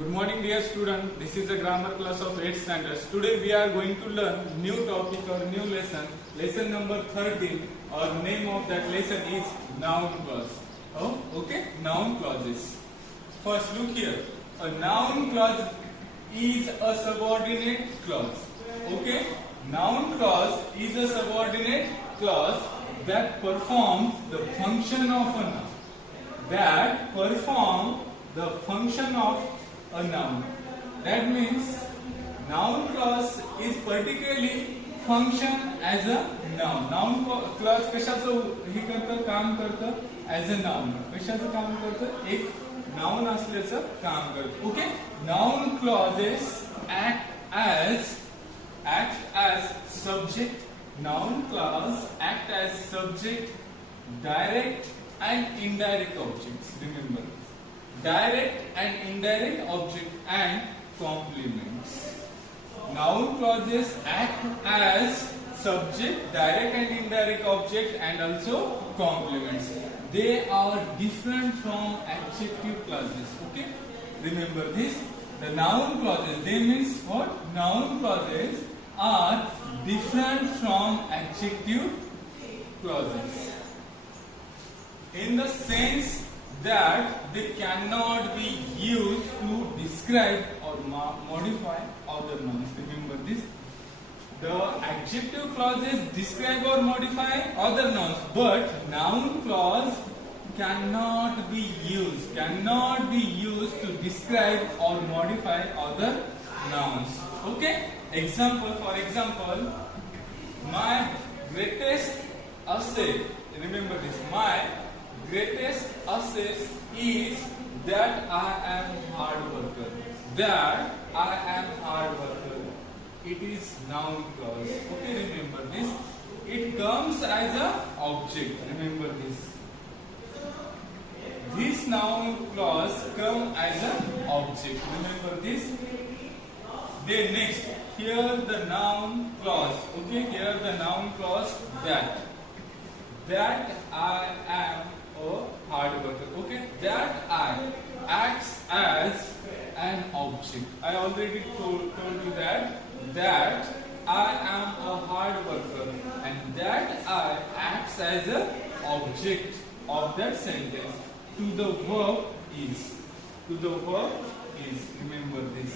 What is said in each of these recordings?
Good morning dear student, this is the grammar class of 8th standards. Today we are going to learn new topic or new lesson number 13. Our name of that lesson is noun clause. Oh, okay, noun clauses. First look here, a noun clause is a subordinate clause. Okay, noun clause is a subordinate clause that performs the function of a noun. That perform the function of a noun. That means noun clause is particularly function as a noun. Noun clause कशाचं हे करतं काम करतं as a noun. कशाचं काम करतं एक noun असल्याचं काम करतं. Okay, noun clauses act as subject. Noun clause act as subject, direct and indirect objects. Remember, direct and indirect object and complements. Noun clauses act as subject, direct and indirect object and also complements. They are different from adjective clauses. Okay, remember this. The noun clauses, they means what? Noun clauses are different from adjective clauses in the sense that they cannot be used to describe or modify other nouns. Remember this. The adjective clauses describe or modify other nouns, but noun clause cannot be used to describe or modify other nouns. Okay? For example, my greatest asset. Remember this. My greatest asset is that I am hard worker. That I am hard worker. It is noun clause. Okay, remember this. It comes as a object. Remember this. This noun clause comes as an object. Remember this. Then next, here the noun clause. Okay, here the noun clause that I am a hard worker. Okay, that I acts as an object. I already told you that I am a hard worker and that I acts as an object of that sentence. To the verb is. Remember this.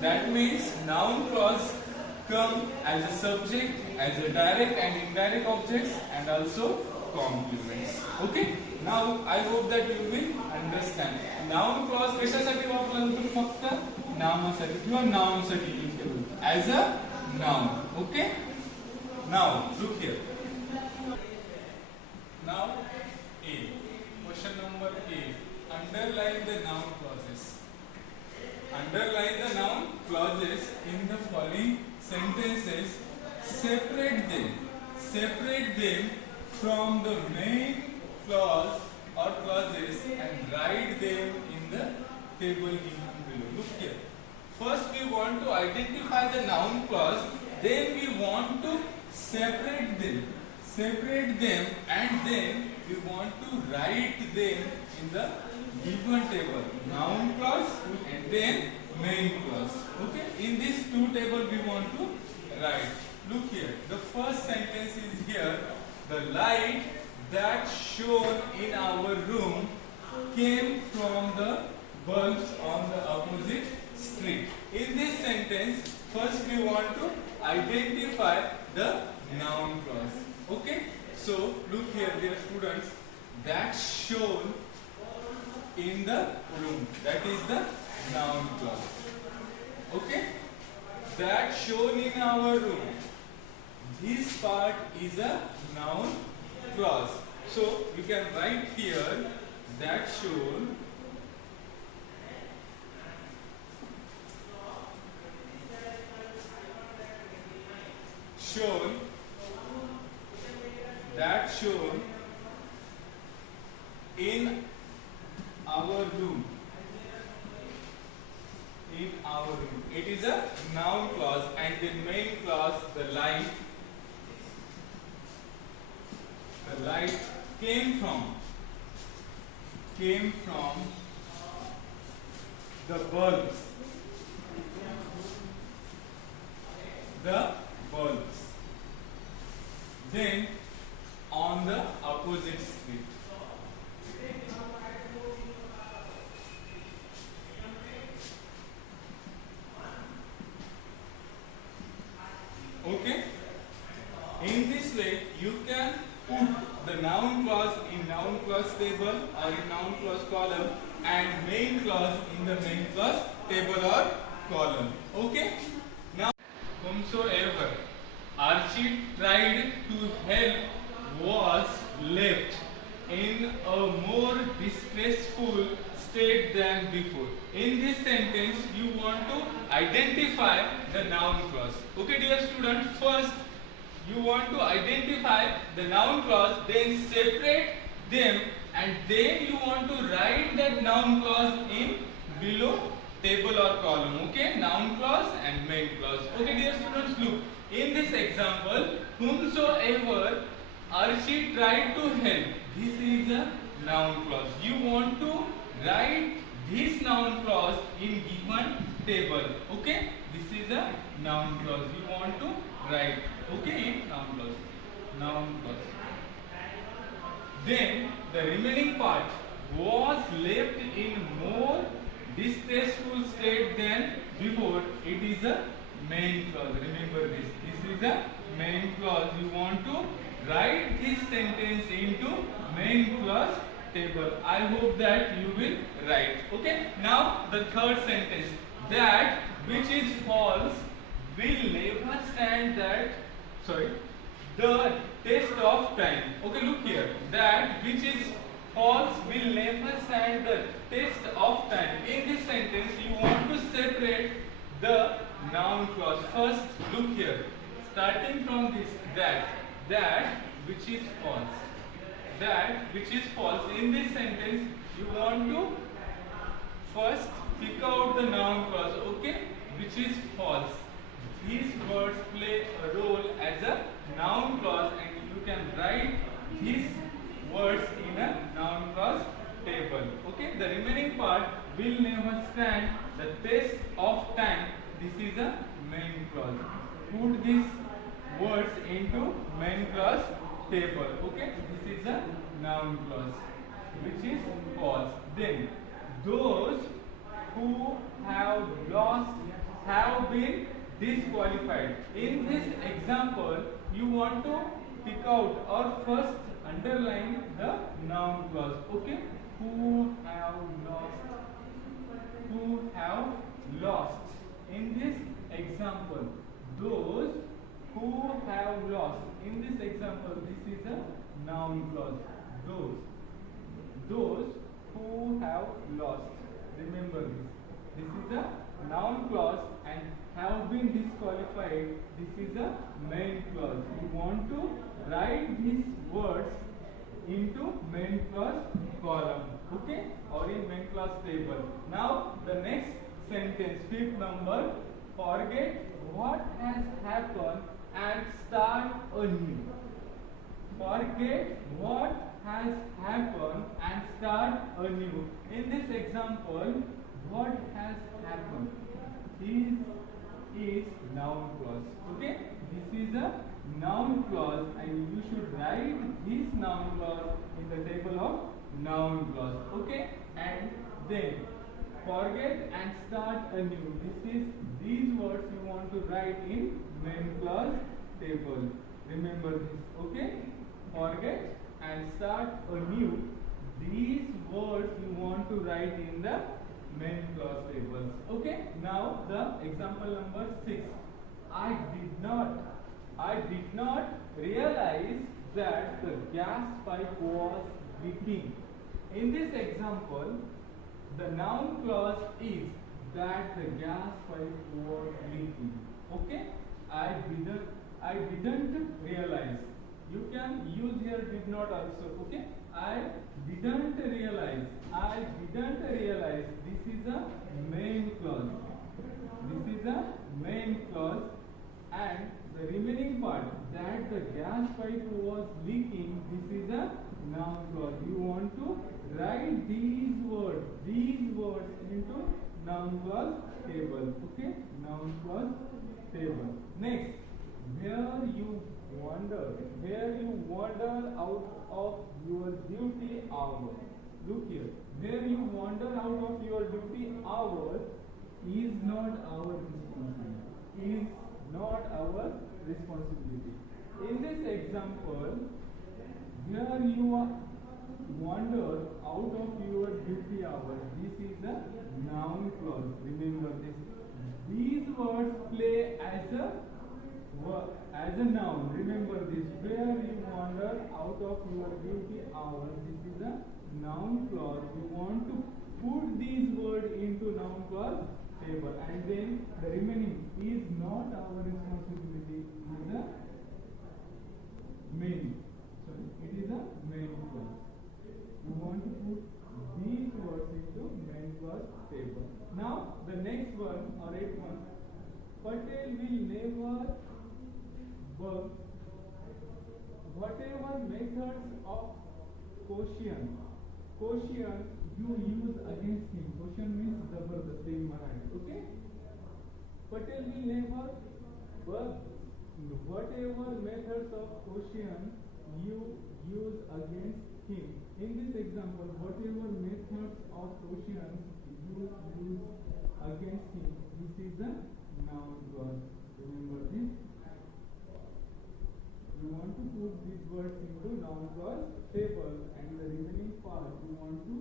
That means noun clause come as a subject, as a direct and indirect objects and also complements. Okay. Now I hope that you will understand. Noun clause कशासाठी वापरला जातो? फक्त नामासाठी किंवा नाउनसाठी use केला जातो as a noun. Okay. Now look here. Now A. Question number A. Underline the noun clauses. Underline the noun clauses in the following sentences. Separate them from the main clause or clauses and write them in the table given below. Look here. First we want to identify the noun clause, then we want to separate them and then we want to write them in the given table. Noun clause and then main clause. Okay, in this two table we want to write. Look here, the first sentence is here. The light that shone in our room came from the bulbs on the opposite street. In this sentence, first we want to identify the noun clause. Okay, so look here dear students, that shone in the room, that is the noun clause. Okay, that shone in our room, this part is a noun clause. So we can write here that shone in our room. It is a noun clause and the main clause, the light came from the bulbs. The bulbs. Then on the opposite street. Okay? In this way, you can put the noun clause in noun clause table or in noun clause column and main clause in the main clause table or column. Okay? Now, whomsoever Archie tried to help was left in a more distressful state than before. In this sentence, you want to identify the noun clause. Okay, dear student, first you want to identify the noun clause, then separate them, and then you want to write that noun clause in below table or column. Okay, noun clause and main clause. Okay, dear students, look. In this example, whomsoever Archie tried to help. This is a noun clause. You want to write this noun clause in given table. Okay, this is a noun clause. You want to write. Okay, in noun clause. Noun clause. Then the remaining part was left in more distressful state than before. It is a main clause. Remember this. This is a main clause. You want to write this sentence into main clause table. I hope that you will write. Okay. Now the third sentence. That which is false will never stand that. Sorry. The test of time. Okay, look here. That which is false will never stand the test of time. In this sentence, you want to separate the noun clause. First, look here. Starting from this, that which is false. That which is false. In this sentence, you want to first pick out the noun clause. Okay, which is false. These words play a role as a noun clause, and you can write these words in a noun clause table. Okay, the remaining part will never stand the test of time. This is a main clause. Put these words into main clause table. Okay, this is a noun clause which is false. Then those who have lost have been disqualified. In this example, you want to pick out or first underline the noun clause. Okay, who have lost. Who have lost. In this example, those who have lost. In this example, this is a noun clause. Those who have lost. Remember this. This is a noun clause and have been disqualified. This is a main clause. You want to write these words into main clause column. Okay, or in main clause table. Now the next sentence, fifth number. Forget what has happened and start anew. Forget what has happened and start anew. In this example, what has happened? This is noun clause. Okay, this is a noun clause, and you should write this noun clause in the table of noun clause. Okay, and then forget and start anew. These words you want to write in main clause table. Remember this. Okay, forget and start anew. These words you want to write in the main clause tables. Okay, now the example number 6. I did not realize that the gas pipe was leaking. In this example, the noun clause is that the gas pipe was leaking. Okay, I didn't realize. You can use here did not also. Okay, I didn't realize. This is a main clause. And the remaining part, that the gas pipe was leaking, this is a noun clause. You want to write these words into noun clause table. Okay, noun clause table. Next, where you wander out of your duty hour. Look here, where you wander out of your duty hours is not our responsibility. Is not our responsibility. In this example, where you wander out of your duty hours, this is a noun clause. Remember this. These words play as a noun. Remember this. Where you wander out of your duty hours, this is a noun clause. You want to put these words into noun clause table, and then the remaining is not our responsibility. Is the main. Sorry, it is a main clause. You want to put these words into main clause table. Now the next one or 8th one. Patel will never work. Whatever methods of quotient you use against him. Quotient means zabardasti in Marathi. Okay? Patel will never work. Whatever methods of quotient you use against him. In this example, whatever methods of quotient you use against him, this is a noun clause. Remember this. You want to put these words into noun clause table, and the remaining part you want to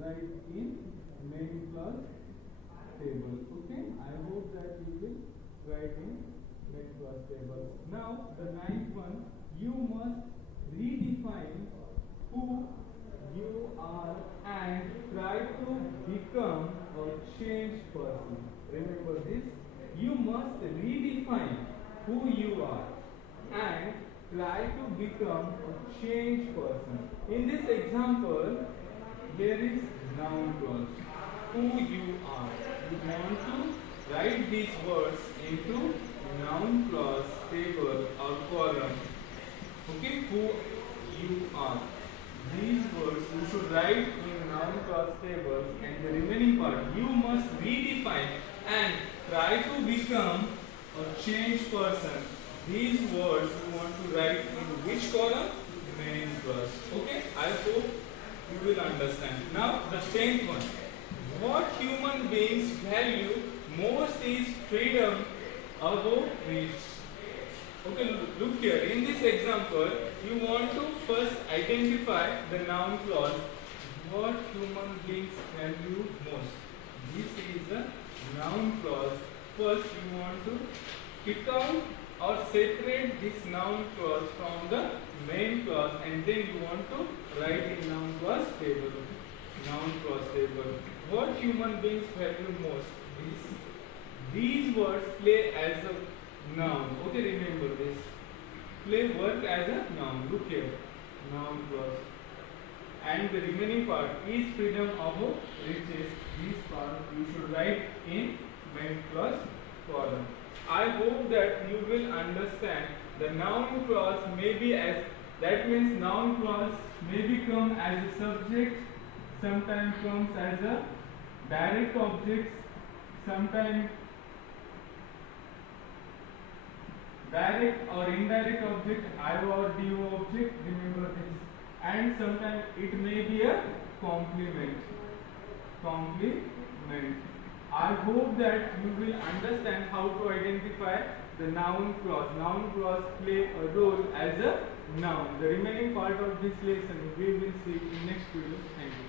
write in main clause table. Okay? I hope that you will write in main clause table. Now the 9th one, you must redefine who you are and try to become a changed person. Remember this. You must redefine who you are and try to become a changed person. In this example, there is noun clause. Who you are. You want to write these words into noun clause table or column. Okay, who you are. These words you should write in noun clause tables, and the remaining part you must redefine and try to become a changed person. These words you want to write in which column? Main clause. Okay, I hope you will understand. Now the 10th one. What human beings value most is freedom above reach. Okay, look here. In this example, you want to first identify the noun clause. What human beings value most? This is a noun clause. First, you want to pick out or separate this noun clause from the main clause, and then you want to write in noun clause table. Noun clause table. What human beings value most? These words play as a noun. Okay, remember this. Play work as a noun. Look here. Noun clause. And the remaining part is freedom of riches. This part you should write in main clause column. I hope that you will understand the noun clause may be as, that means noun clause may become as a subject, sometimes comes as a direct object, sometimes direct or indirect object, IO or DO object, remember this. And sometimes it may be a complement. I hope that you will understand how to identify the noun clause. Noun clause play a role as a noun. The remaining part of this lesson we will see in next video. Thank you.